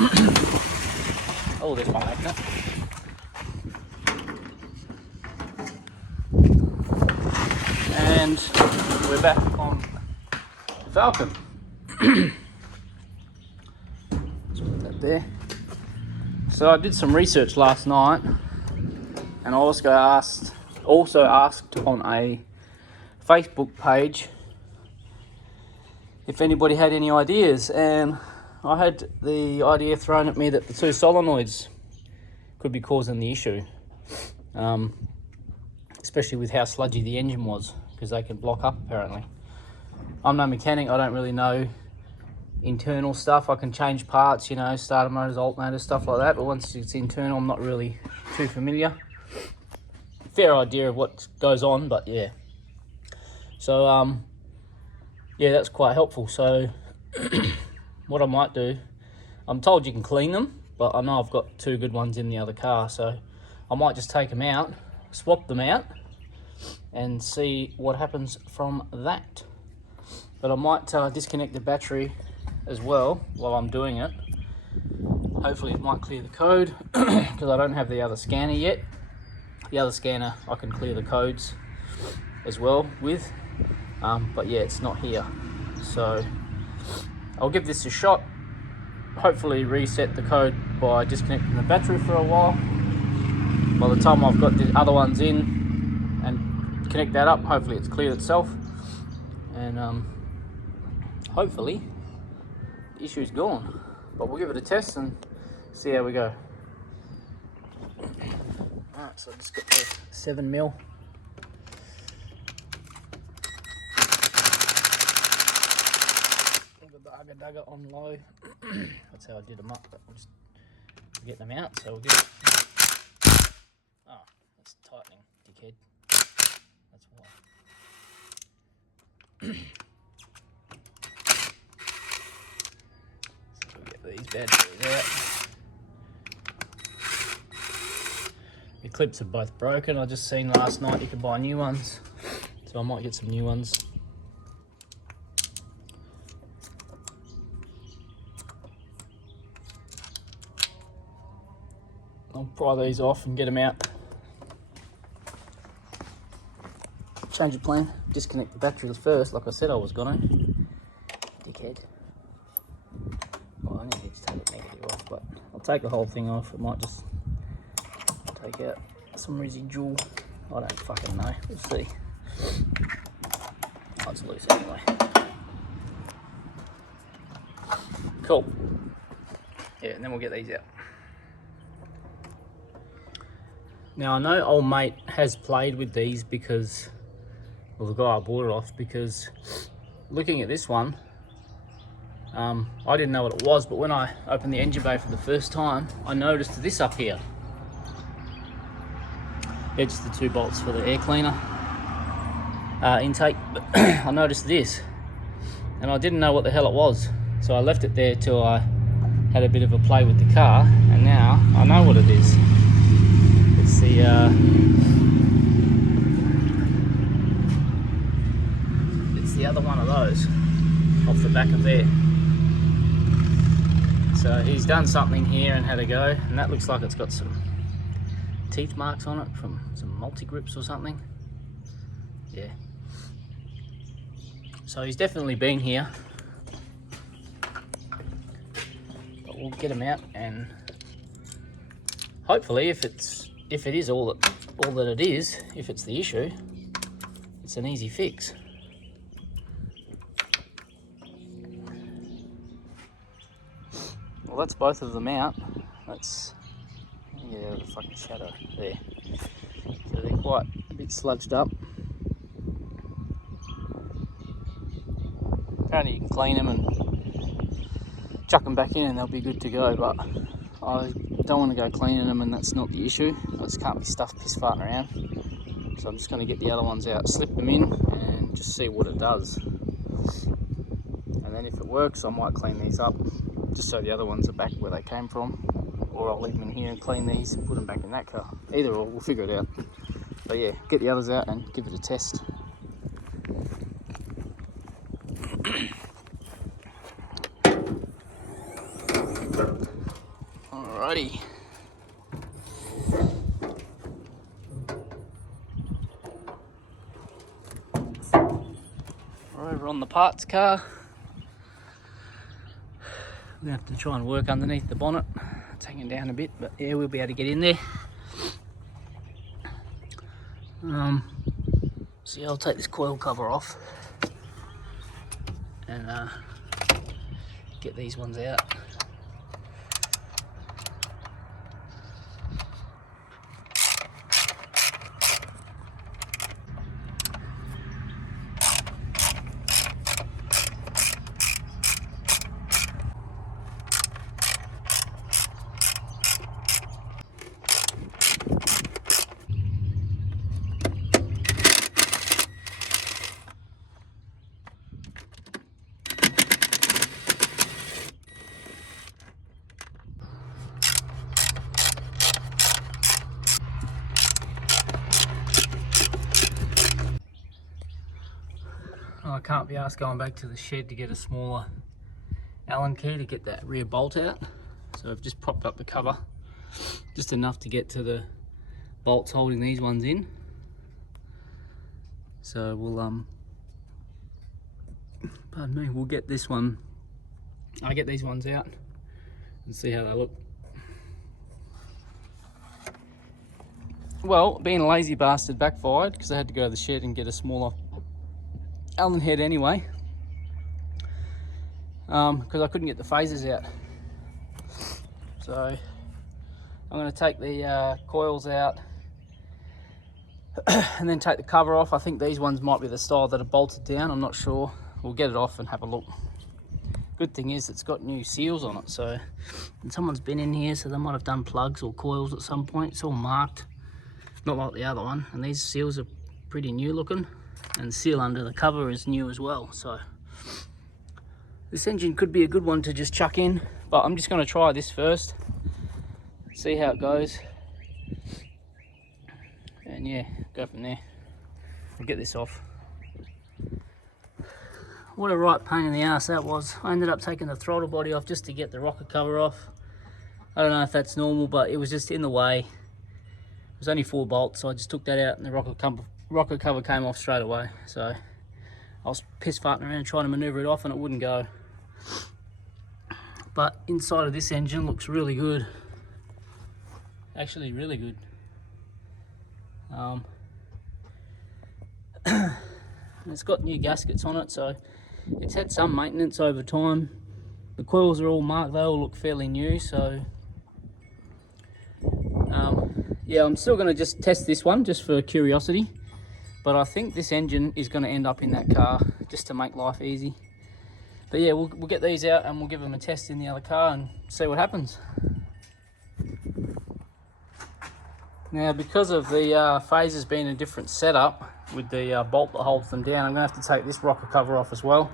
Oh, there's my magnet. And we're back on the Falcon. Let's put that there. So I did some research last night, and I also asked on a Facebook page if anybody had any ideas, and I had the idea thrown at me that the two solenoids could be causing the issue, especially with how sludgy the engine was, because they can block up apparently. I'm no mechanic, I don't really know internal stuff. I can change parts, you know, starter motors, alternators, stuff like that, but once it's internal I'm not really too familiar. Fair idea of what goes on, but yeah. So yeah, that's quite helpful. So what I might do, I'm told you can clean them, but I know I've got two good ones in the other car, so I might just take them out, swap them out, and see what happens from that. But I might disconnect the battery as well while I'm doing it. Hopefully it might clear the code, because I don't have the other scanner yet. The other scanner I can clear the codes as well with, but yeah, it's not here. So I'll give this a shot, hopefully reset the code by disconnecting the battery for a while. By the time I've got the other ones in and connect that up, hopefully it's cleared itself, and hopefully the issue's gone. But we'll give it a test and see how we go. Alright, so I just got the 7mm. Dugger on low. That's how I did them up, but I'm just getting them out, so we'll get it. Oh, that's tightening, dickhead. That's why. So we'll get these batteries out. The clips are both broken. I just seen last night you could buy new ones, so I might get some new ones. I'll pry these off and get them out. Change of plan, disconnect the batteries first, like I said I was gonna. Dickhead. Well, I need to take the negative off, but I'll take the whole thing off. It might just take out some residual. I don't fucking know. We'll see. Oh, it's loose anyway. Cool. Yeah, and then we'll get these out. Now I know old mate has played with these because, well, the guy I bought it off, because looking at this one, I didn't know what it was, but when I opened the engine bay for the first time, I noticed this up here. It's just the 2 bolts for the air cleaner intake, but I noticed this, and I didn't know what the hell it was. So I left it there till I had a bit of a play with the car, and now I know what it is. It's the other one of those off the back of there. So he's done something here and had a go, and that looks like it's got some teeth marks on it from some multi-grips or something. Yeah. So he's definitely been here. But we'll get him out, and hopefully if it is all that it is, if it's the issue, it's an easy fix. Well, that's both of them out. That's, yeah, the fucking shadow there. So they're quite a bit sludged up. Apparently you can clean them and chuck them back in and they'll be good to go, but I don't want to go cleaning them, and that's not the issue. I just can't be stuffed piss farting around. So I'm just going to get the other ones out, slip them in, and just see what it does. And then if it works, I might clean these up, just so the other ones are back where they came from. Or I'll leave them in here and clean these and put them back in that car. Either or, we'll figure it out. But yeah, get the others out and give it a test. Alrighty. We're over on the parts car. We're going to have to try and work underneath the bonnet. It's hanging down a bit, but yeah, we'll be able to get in there. So yeah, I'll take this coil cover off and get these ones out. I can't be asked going back to the shed to get a smaller Allen key to get that rear bolt out. So I've just propped up the cover, just enough to get to the bolts holding these ones in. So we'll pardon me, we'll get this one, I'll get these ones out and see how they look. Well, being a lazy bastard backfired because I had to go to the shed and get a smaller Allen head anyway, because I couldn't get the phasers out. So I'm going to take the coils out and then take the cover off. I think these ones might be the style that are bolted down, I'm not sure. We'll get it off and have a look. Good thing is it's got new seals on it, so, and someone's been in here, so they might have done plugs or coils at some point. It's all marked, not like the other one, and these seals are pretty new looking. And the seal under the cover is new as well, so this engine could be a good one to just chuck in, but I'm just going to try this first, see how it goes, and yeah, go from there. We'll get this off. What a right pain in the ass that was. I ended up taking the throttle body off just to get the rocker cover off. I don't know if that's normal, but it was just in the way. It was only 4 bolts, so I just took that out and the rocker cover came off straight away. So I was piss farting around trying to maneuver it off and it wouldn't go. But inside of this engine looks really good. Actually really good. It's got new gaskets on it, so it's had some maintenance over time. The coils are all marked, they all look fairly new, so yeah, I'm still going to just test this one just for curiosity, but I think this engine is going to end up in that car just to make life easy. But yeah, we'll get these out and we'll give them a test in the other car and see what happens. Now, because of the phasers being a different setup with the bolt that holds them down, I'm going to have to take this rocker cover off as well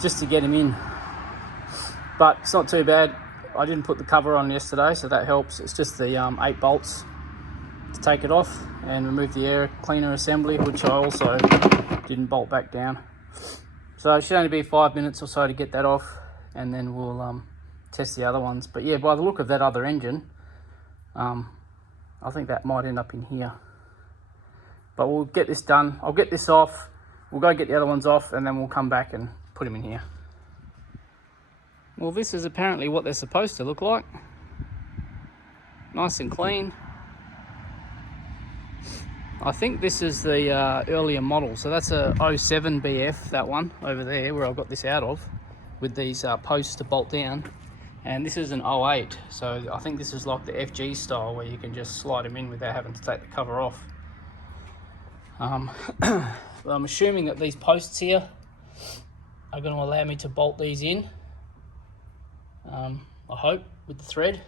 just to get them in. But it's not too bad. I didn't put the cover on yesterday, so that helps. It's just the 8 bolts to take it off and remove the air cleaner assembly, which I also didn't bolt back down. So it should only be 5 minutes or so to get that off, and then we'll test the other ones. But yeah, by the look of that other engine, I think that might end up in here. But we'll get this done. I'll get this off. We'll go get the other ones off, and then we'll come back and put them in here. Well, this is apparently what they're supposed to look like. Nice and clean. I think this is the earlier model. So that's a 07 BF, that one over there where I got this out of, with these posts to bolt down. And this is an 08. So I think this is like the FG style where you can just slide them in without having to take the cover off. But I'm assuming that these posts here are going to allow me to bolt these in. I hope, with the thread.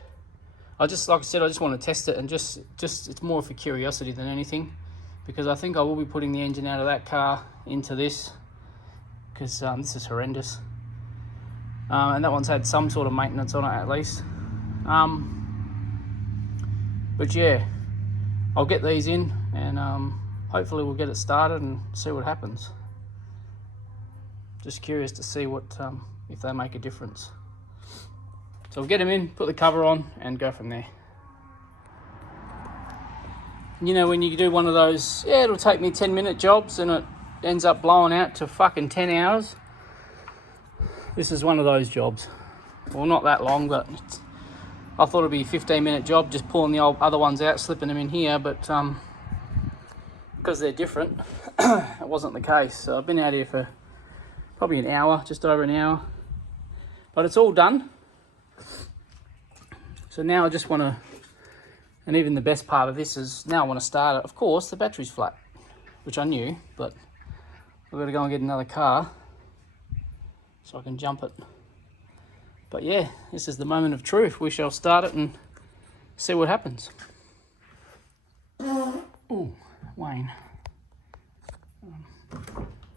Like I said, I just want to test it and just it's more for curiosity than anything, because I think I will be putting the engine out of that car into this, because this is horrendous. And that one's had some sort of maintenance on it at least. But yeah, I'll get these in and hopefully we'll get it started and see what happens. Just curious to see what if they make a difference. So we'll get them in, put the cover on, and go from there. You know, when you do one of those, yeah, it'll take me 10-minute jobs and it ends up blowing out to fucking 10 hours. This is one of those jobs. Well, not that long, but I thought it'd be a 15-minute job, just pulling the old other ones out, slipping them in here, but because they're different, it wasn't the case. So I've been out here for probably an hour, just over an hour, but it's all done. So now I just want to, and even the best part of this is now I want to start it. Of course, the battery's flat, which I knew, but I've got to go and get another car so I can jump it. But yeah, this is the moment of truth. We shall start it and see what happens. Oh, Wayne.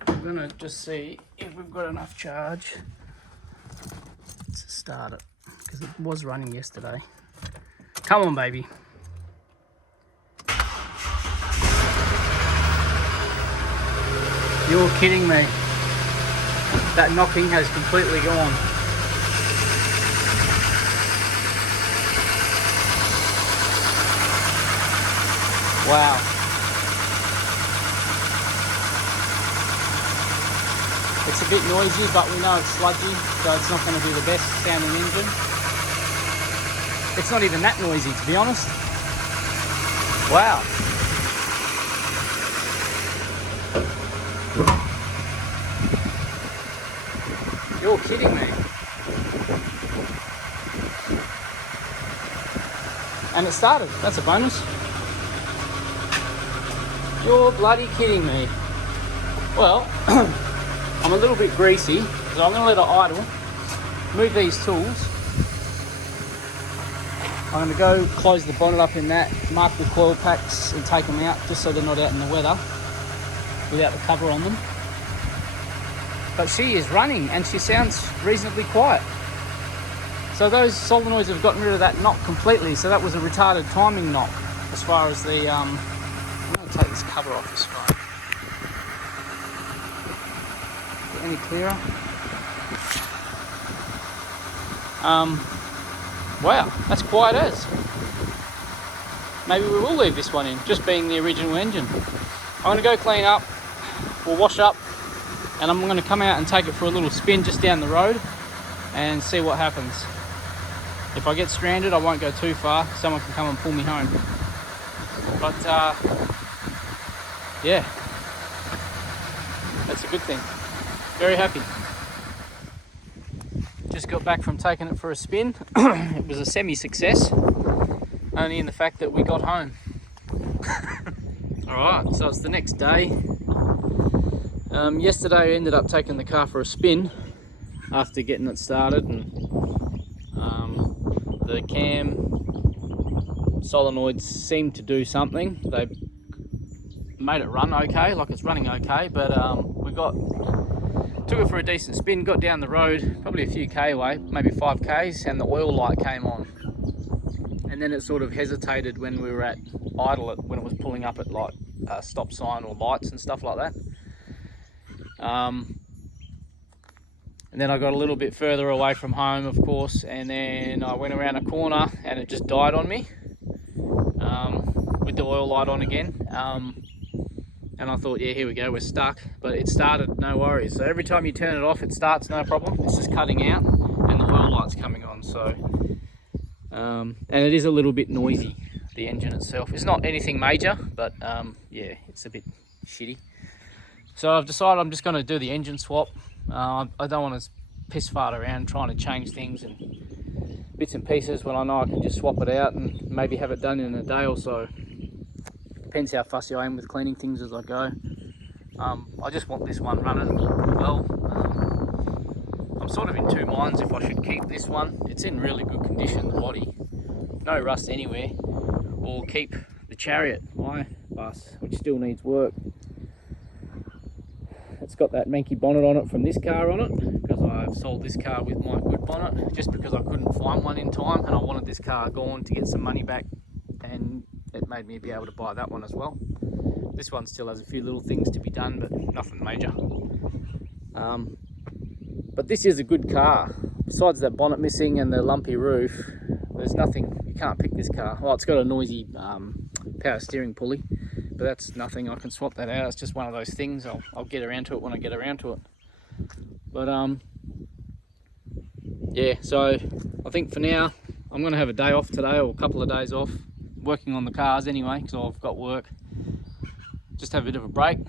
I'm gonna just see if we've got enough charge to start it, because it was running yesterday. Come on, baby. You're kidding me. That knocking has completely gone. Wow. It's a bit noisy, but we know it's sludgy, so it's not going to be the best sounding engine. It's not even that noisy, to be honest. Wow. You're kidding me. And it started. That's a bonus. You're bloody kidding me. Well, I'm a little bit greasy, so I'm going to let it idle, move these tools. I'm going to go close the bonnet up in that, mark the coil packs and take them out just so they're not out in the weather without the cover on them. But she is running and she sounds reasonably quiet. So those solenoids have gotten rid of that knock completely, so that was a retarded timing knock as far as the... I'm going to take this cover off this way. Any clearer? Wow, that's quiet as. Maybe we will leave this one in, just being the original engine. I'm going to go clean up, we'll wash up, and I'm going to come out and take it for a little spin just down the road and see what happens. If I get stranded, I won't go too far. Someone can come and pull me home. But yeah, that's a good thing. Very happy. Just got back from taking it for a spin. It was a semi-success, only in the fact that we got home. Alright, so it's the next day. Yesterday I ended up taking the car for a spin after getting it started, and the cam solenoids seemed to do something. They made it run okay, like it's running okay, but we took it for a decent spin, got down the road, probably a few K away, maybe 5 Ks, and the oil light came on. And then it sort of hesitated when we were at idle, when it was pulling up at like a stop sign or lights and stuff like that. And then I got a little bit further away from home, of course, and then I went around a corner and it just died on me with the oil light on again. And I thought, yeah, here we go, we're stuck. But it started, no worries. So every time you turn it off, it starts, no problem. It's just cutting out and the oil light's coming on. So, and it is a little bit noisy, the engine itself. It's not anything major, but yeah, it's a bit shitty. So I've decided I'm just going to do the engine swap. I don't want to piss fart around trying to change things and bits and pieces when I know I can just swap it out and maybe have it done in a day or so. Depends how fussy I am with cleaning things as I go. I just want this one running well. I'm sort of in two minds if I should keep this one. It's in really good condition, the body. No rust anywhere. Or keep the Chariot, my bus, which still needs work. It's got that Menke bonnet on it from this car on it, because I've sold this car with my good bonnet, just because I couldn't find one in time and I wanted this car gone to get some money back, and it made me be able to buy that one as well. This one still has a few little things to be done, but nothing major. But this is a good car. besides that bonnet missing and the lumpy roof, there's nothing, you can't pick this car. Well, it's got a noisy power steering pulley, but that's nothing, I can swap that out. It's just one of those things, I'll get around to it when I get around to it. But yeah, so I think for now, I'm gonna have a day off today, or a couple of days off, working on the cars anyway, because I've got work. Just have a bit of a break.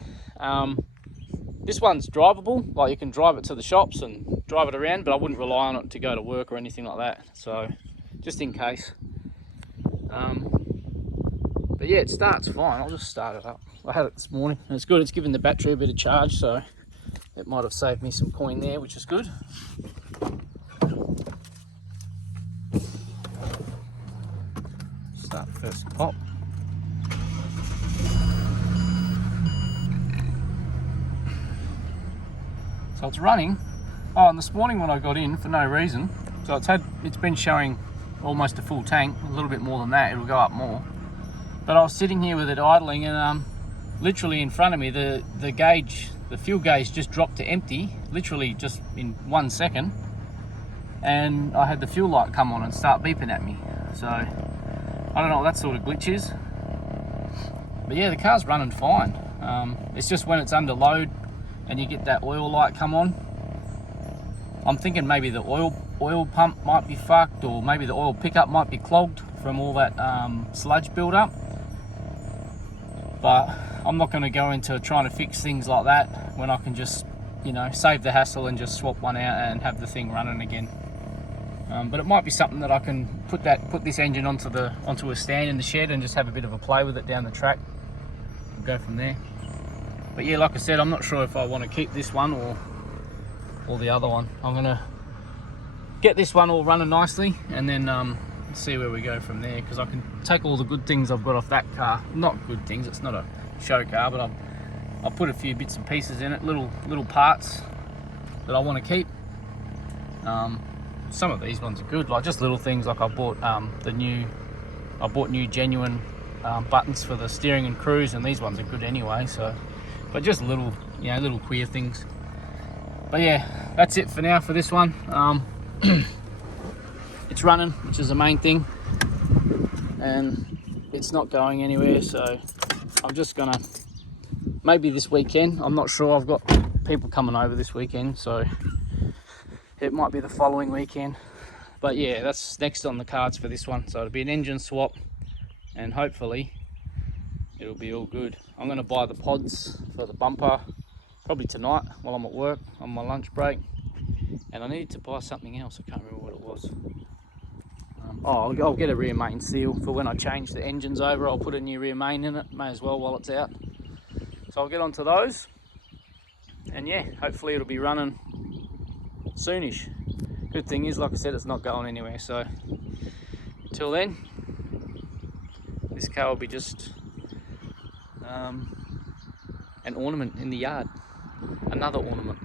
This one's drivable, like you can drive it to the shops and drive it around, but I wouldn't rely on it to go to work or anything like that, so just in case. But yeah, it starts fine. I'll just start it up. I had it this morning and it's good. It's given the battery a bit of charge, so it might have saved me some coin there, which is good. Start first pop. So it's running. Oh, and this morning when I got in, for no reason, so it's been showing almost a full tank, a little bit more than that, it'll go up more. But I was sitting here with it idling, and literally in front of me, the fuel gauge just dropped to empty, literally just in 1 second. And I had the fuel light come on and start beeping at me. So I don't know what that sort of glitch is. But yeah, the car's running fine. It's just when it's under load and you get that oil light come on, I'm thinking maybe the oil pump might be fucked, or maybe the oil pickup might be clogged from all that sludge build up. But I'm not going to go into trying to fix things like that when I can just, you know, save the hassle and just swap one out and have the thing running again. But it might be something that I can put this engine onto a stand in the shed and just have a bit of a play with it down the track and go from there. But yeah, like I said, I'm not sure if I want to keep this one or the other one. I'm gonna get this one all running nicely and then see where we go from there, because I can take all the good things I've got off that car. Not good things, it's not a show car, but I'll put a few bits and pieces in it, little parts that I want to keep. Some of these ones are good, like just little things, like I bought new genuine buttons for the steering and cruise, and these ones are good anyway. So, but just little, you know, little queer things. But yeah, that's it for now for this one. It's running, which is the main thing, and it's not going anywhere. So I'm just gonna, maybe this weekend, I'm not sure, I've got people coming over this weekend, so it might be the following weekend. But yeah, that's next on the cards for this one. So it'll be an engine swap, and hopefully it'll be all good. I'm going to buy the pods for the bumper probably tonight while I'm at work on my lunch break. And I needed to buy something else, I can't remember what it was. I'll get a rear main seal for when I change the engines over. I'll put a new rear main in it, may as well while it's out. So I'll get onto those, and yeah, hopefully it'll be running soonish. Good thing is, like I said, it's not going anywhere, so until then this car will be just an ornament in the yard, another ornament.